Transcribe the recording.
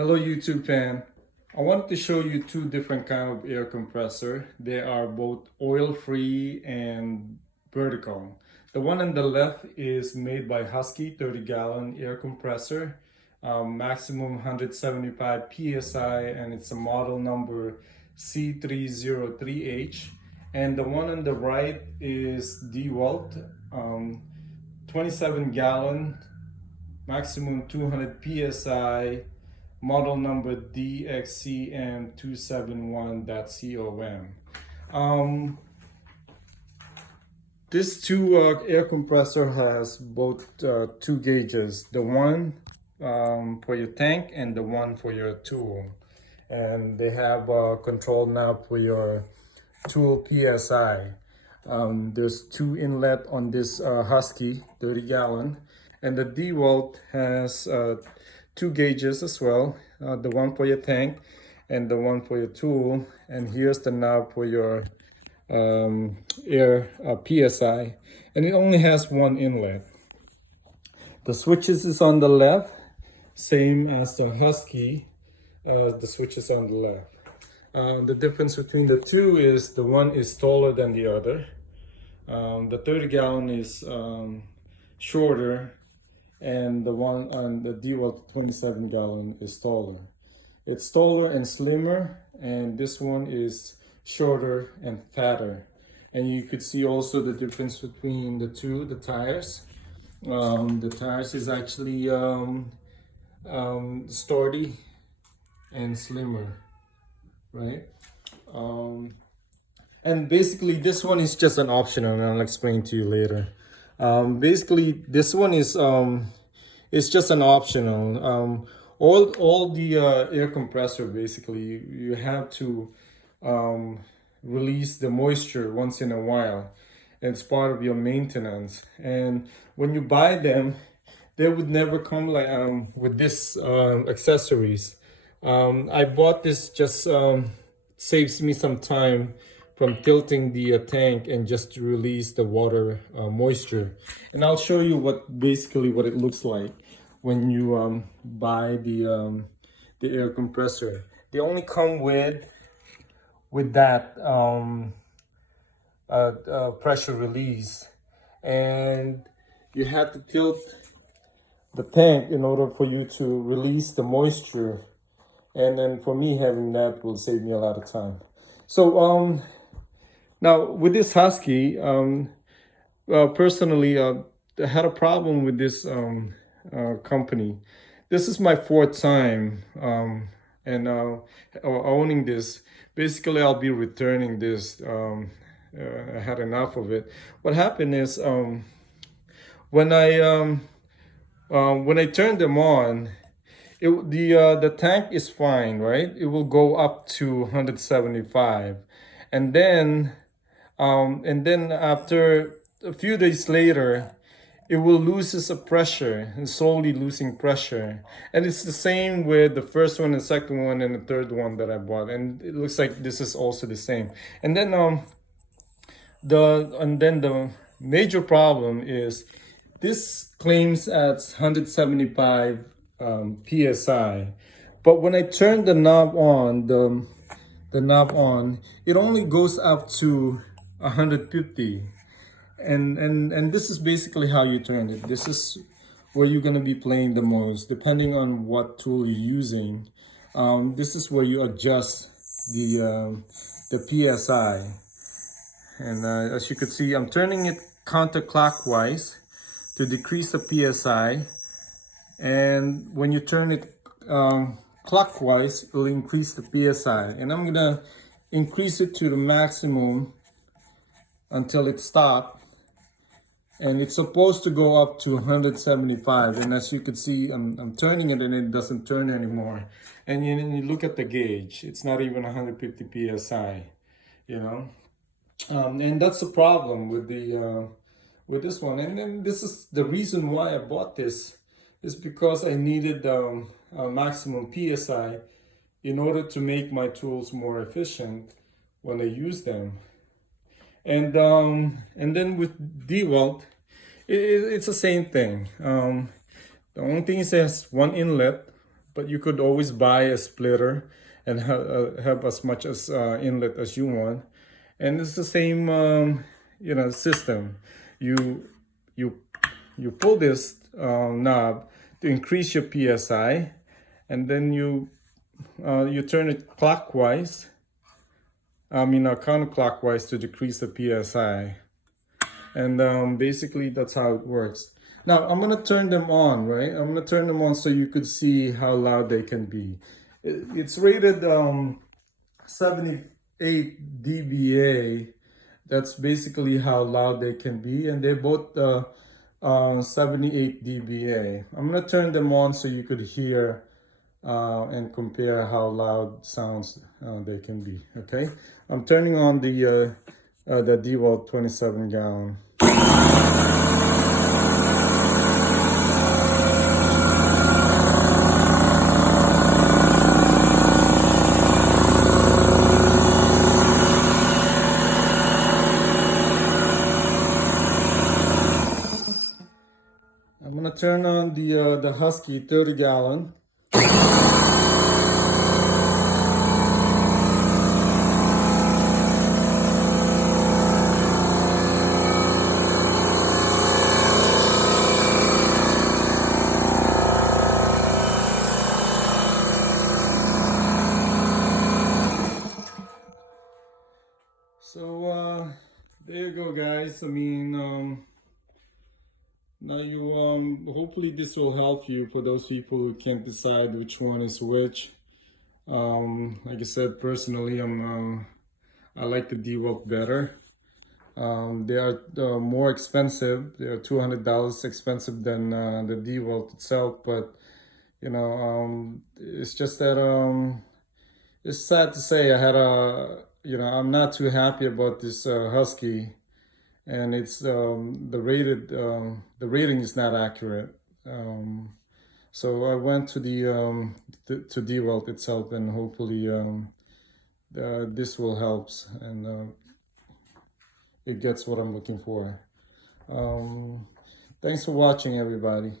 Hello YouTube fan. I wanted to show you two different kind of air compressor. They are both oil-free and vertical. The one on the left is made by Husky 30-gallon air compressor, maximum 175 psi, and it's a model number C303H. And the one on the right is DeWalt, 27-gallon, maximum 200 psi, model number DXCM271.com. This two air compressor has both two gauges, the one for your tank and the one for your tool. And they have a control knob for your tool PSI. There's two inlet on this Husky 30-gallon, and the DeWalt has two gauges as well, the one for your tank and the one for your tool. And here's the knob for your air PSI, and it only has one inlet. The switches is on the left, same as the Husky. The switches on the left. The difference between the two is the one is taller than the other. The 30-gallon is shorter, and the one on the DeWalt 27-gallon is taller. It's taller and slimmer, and this one is shorter and fatter. And you could see also the difference between the two, the tires. The tires is actually sturdy and slimmer, right? And basically this one is just an optional, and I'll explain to you later. Basically this one is it's just an optional. All the air compressor, basically you have to release the moisture once in a while. It's part of your maintenance, and when you buy them, they would never come like with this accessories. I bought this just saves me some time from tilting the tank and just to release the water moisture. And I'll show you basically what it looks like when you buy the air compressor. They only come with that pressure release, and you have to tilt the tank in order for you to release the moisture. And then for me, having that will save me a lot of time. So now with this Husky, personally, I had a problem with this company. This is my fourth time and owning this. Basically, I'll be returning this. I had enough of it. What happened is when I turned them on, the tank is fine, right? It will go up to 175, and then after a few days later, it will lose its pressure and slowly losing pressure. And it's the same with the first one, the second one, and the third one that I bought. And it looks like this is also the same. And then the major problem is this claims at 175 psi, but when I turn the knob on, the knob on, it only goes up to 150. And this is basically how you turn it. This is where you're going to be playing the most, depending on what tool you're using. This is where you adjust the PSI. And as you can see, I'm turning it counterclockwise to decrease the PSI. And when you turn it clockwise, it will increase the PSI. And I'm going to increase it to the maximum until it stops. And it's supposed to go up to 175. And as you can see, I'm turning it and it doesn't turn anymore. And you look at the gauge, it's not even 150 psi, you know. And that's the problem with this one. And then this is the reason why I bought this, is because I needed a maximum PSI in order to make my tools more efficient when I use them. And then with DeWalt, it's the same thing. The only thing is it has one inlet but you could always buy a splitter and have as much as inlet as you want. And it's the same, system. You you you pull this knob to increase your psi, and then you turn it clockwise. Counterclockwise to decrease the psi. And basically that's how it works. Now I'm gonna turn them on, right? I'm gonna turn them on so you could see how loud they can be. It's rated 78 dBA. That's basically how loud they can be, and they're both 78 dBA. I'm gonna turn them on so you could hear and compare how loud sounds they can be. Okay, I'm turning on the DeWalt 27 gallon. I'm gonna turn on the Husky 30 gallon. So there you go, guys. I mean, now you hopefully this will help you for those people who can't decide which one is which. Like I said, personally, I like the DeWalt better. They are more expensive. They are $200 expensive than the DeWalt itself, but it's just that it's sad to say I'm not too happy about this Husky, and it's the rating is not accurate. So I went to to DeWalt itself, and hopefully this will help, and it gets what I'm looking for. Thanks for watching, everybody.